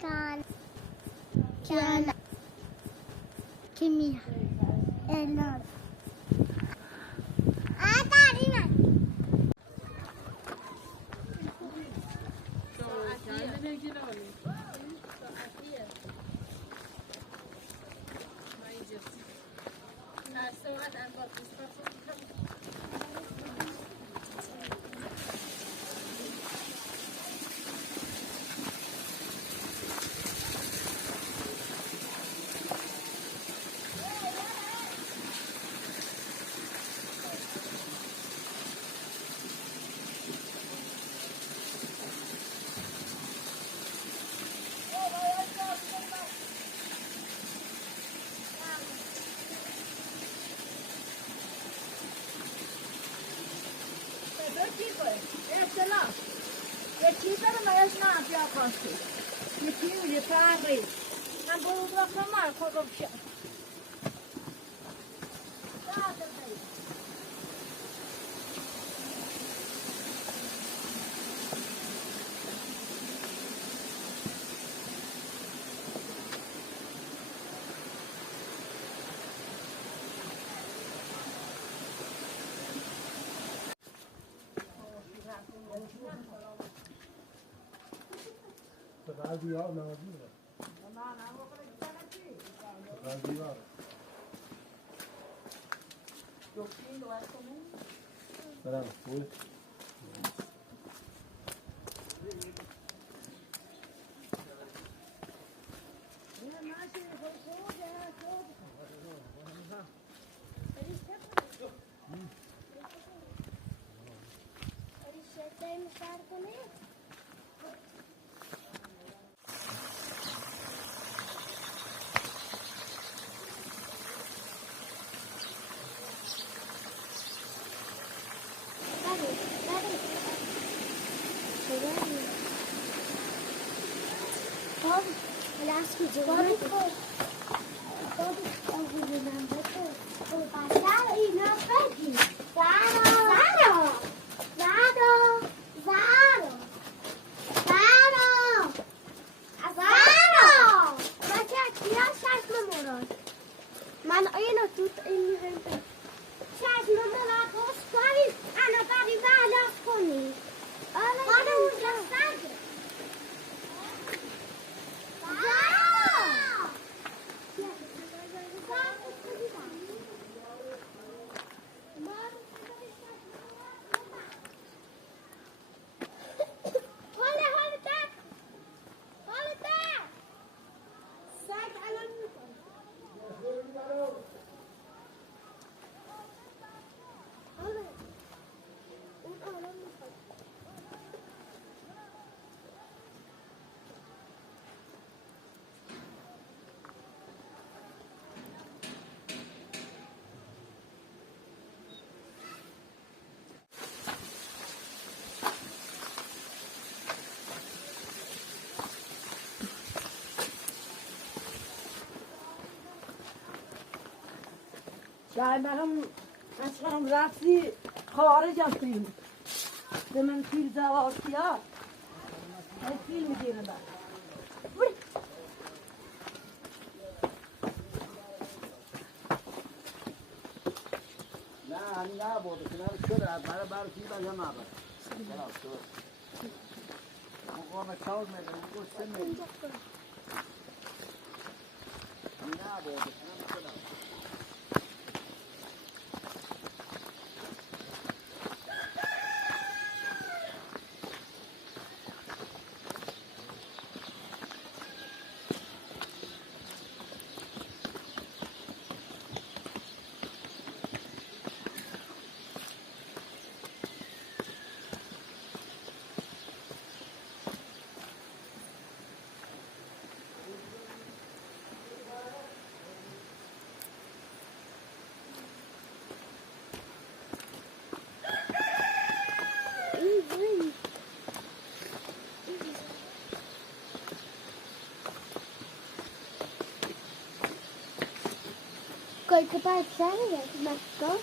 Can. Can. Kimia. Elor. Tarina. یکی داره مایش نه بیا کاستی یکی میگه فرقی من برو بکنم من خودم شد غربی ها نازی رو غربی ها برم خوش من اینو تو این میرم چشم ملاقات کنید انا بری بلاف کنید خانه اونجا سرده شاید اصلا رفتی خارج از فیلم به من فیلم زواسی ها فیلم دیره بر نه همین نه بوده کنار شده از برای فیلم یا نه برای خلاص شد مقام چاوز میده مقام سه میده همین نه بوده کنار شده Qualche parziale è matto?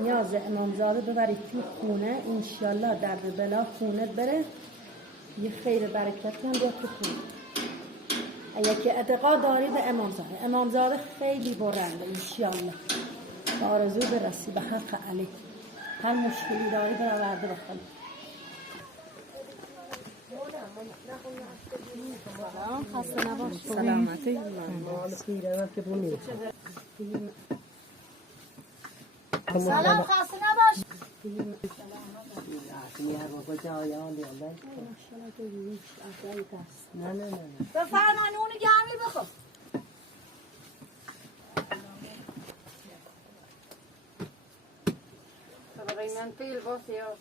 نیاز امامزاده ببرید تو خونه، انشالله درد بلا خونه بره، یه خیر برکتی هم بیاد تو خونه. اگه که اعتقاد داری به امامزاده خیلی برنده انشالله، به آرزو برسی به حق علی. هر مشکلی داری برآورده بخواد. خسته نباش. سلامتی. سلام، خسته نباش. بفرمانی اونو گرمی بخور. من پیل باسی یا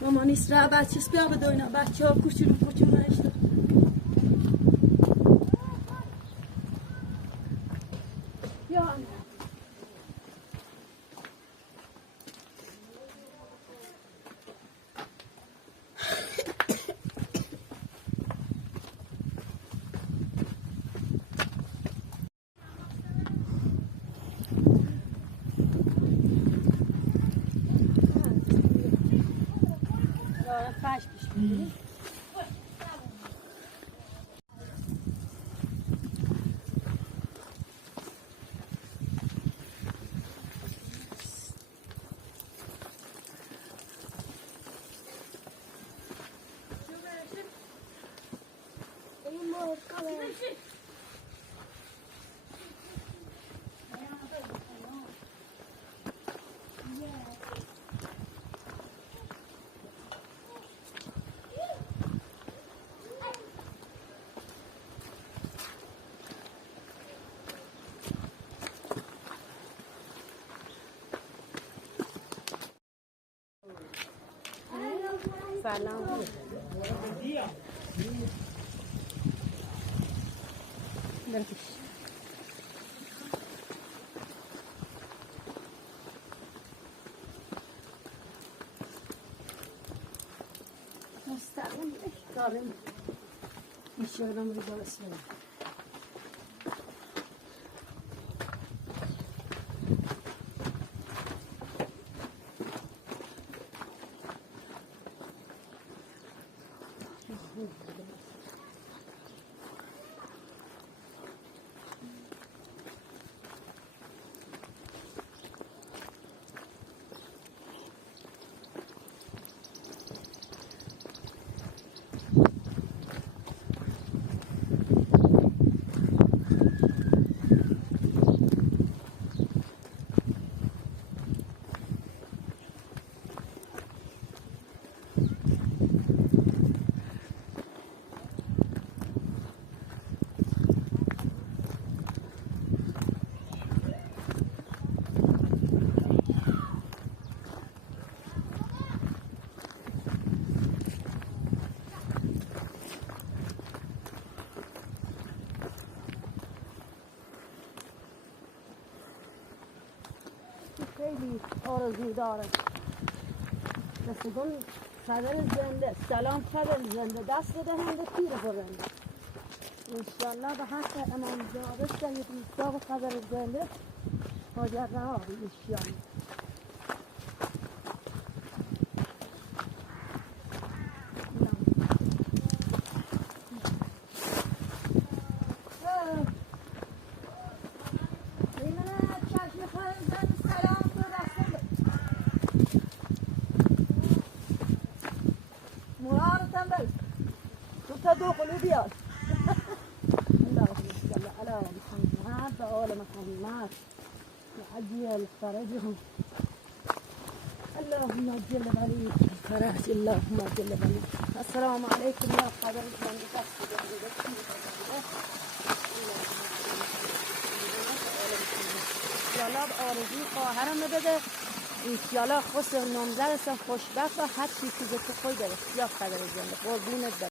مامان نیست را بچه‌س بیا به دوینا بچه ها کوچولو نشته. بیا فش بشیم. سلام. مستقیم داریم میشورم رو بالا خیلی آرزو داره. دستگون خبر زنده سلام خبر زنده دست دهنده پیر برنده انشالله به حق امام زاده سید مصطفی خبر زنده حاجت رها انشالله دو قلوبيات اللهم صل على محمد وآل محمد وعجل فرجهم اللهم عجل عليك فرج اللهم عجل عليك السلام عليكم يا حضرة انشالله به آرزوی خواهرم بده انشالله خوش نامزدشم خوشبخت و هر چی که تو خوی داره یا خبر زنده قربونت برم